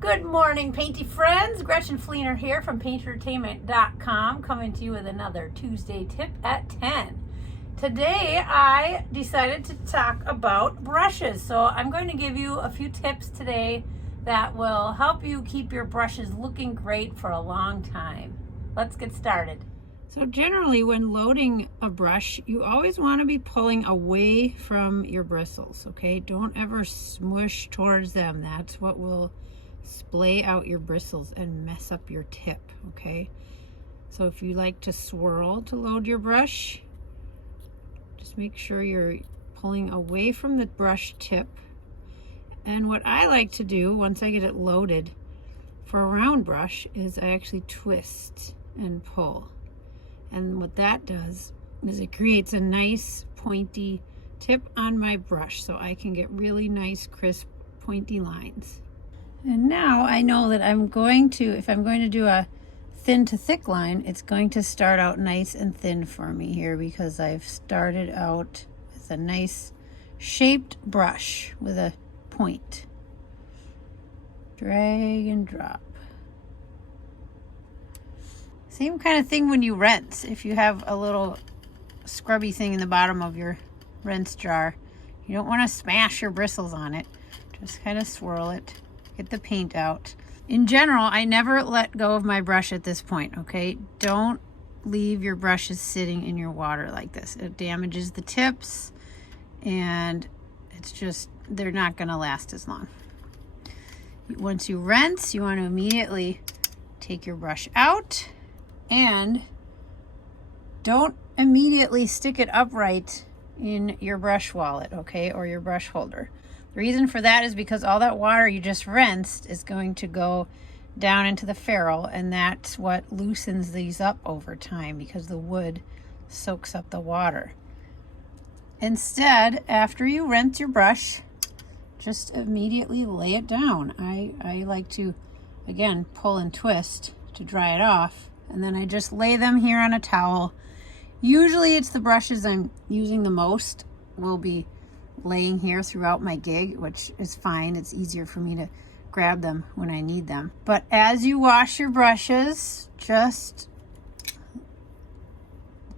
Good morning, painty friends. Gretchen Fleener here from paintertainment.com, coming to you with another Tuesday tip at 10. Today I decided to talk about brushes. So I'm going to give you a few tips today that will help you keep your brushes looking great for a long time. Let's get started. So generally when loading a brush, you always want to be pulling away from your bristles, okay? Don't ever smush towards them. That's what will splay out your bristles and mess up your tip, okay? So if you like to swirl to load your brush, just make sure you're pulling away from the brush tip. And what I like to do once I get it loaded for a round brush is I actually twist and pull. And what that does is it creates a nice pointy tip on my brush so I can get really nice crisp pointy lines. And now I know that if I'm going to do a thin to thick line, it's going to start out nice and thin for me here because I've started out with a nice shaped brush with a point. Drag and drop. Same kind of thing when you rinse. If you have a little scrubby thing in the bottom of your rinse jar, you don't want to smash your bristles on it. Just kind of swirl it. Get the paint out. In general, I never let go of my brush at this point, okay? Don't leave your brushes sitting in your water like this. It damages the tips and it's just, they're not gonna last as long. Once you rinse, you want to immediately take your brush out and don't immediately stick it upright in your brush wallet, okay, or your brush holder. The reason for that is because all that water you just rinsed is going to go down into the ferrule, and that's what loosens these up over time because the wood soaks up the water. Instead, after you rinse your brush, just immediately lay it down. I like to, again, pull and twist to dry it off, and then I just lay them here on a towel. Usually it's the brushes I'm using the most will be laying here throughout my gig, which is fine. It's easier for me to grab them when I need them. But as you wash your brushes, just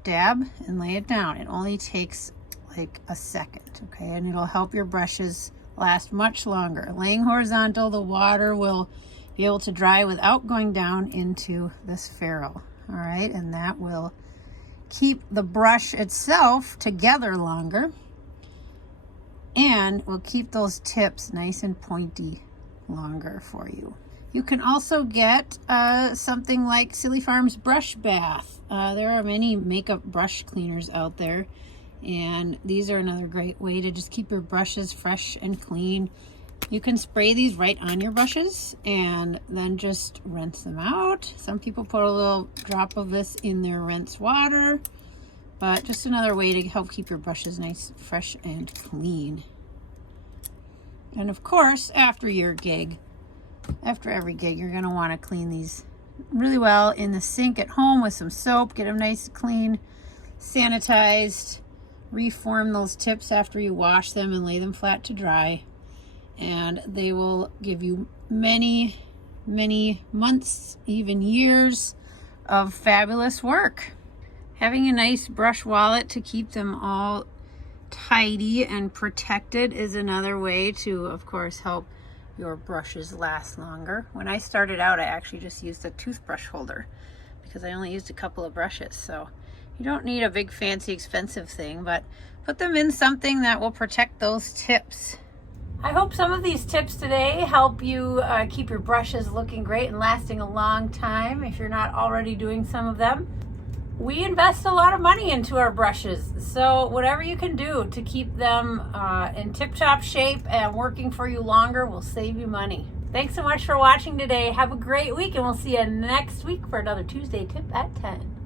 dab and lay it down. It only takes like a second, okay? And it'll help your brushes last much longer. Laying horizontal, the water will be able to dry without going down into this ferrule, all right? And that will keep the brush itself together longer and will keep those tips nice and pointy longer for you. You can also get something like Silly Farms Brush Bath. There are many makeup brush cleaners out there, and these are another great way to just keep your brushes fresh and clean. You can spray these right on your brushes and then just rinse them out. Some people put a little drop of this in their rinse water, but just another way to help keep your brushes nice, fresh, and clean. And of course, after every gig, you're gonna wanna clean these really well in the sink at home with some soap. Get them nice and clean, sanitized, reform those tips after you wash them and lay them flat to dry. And they will give you many, many months, even years of fabulous work. Having a nice brush wallet to keep them all tidy and protected is another way to, of course, help your brushes last longer. When I started out, I actually just used a toothbrush holder because I only used a couple of brushes. So you don't need a big, fancy, expensive thing, but put them in something that will protect those tips. I hope some of these tips today help you keep your brushes looking great and lasting a long time if you're not already doing some of them. We invest a lot of money into our brushes, so whatever you can do to keep them in tip-top shape and working for you longer will save you money. Thanks so much for watching today. Have a great week, and we'll see you next week for another Tuesday tip at 10.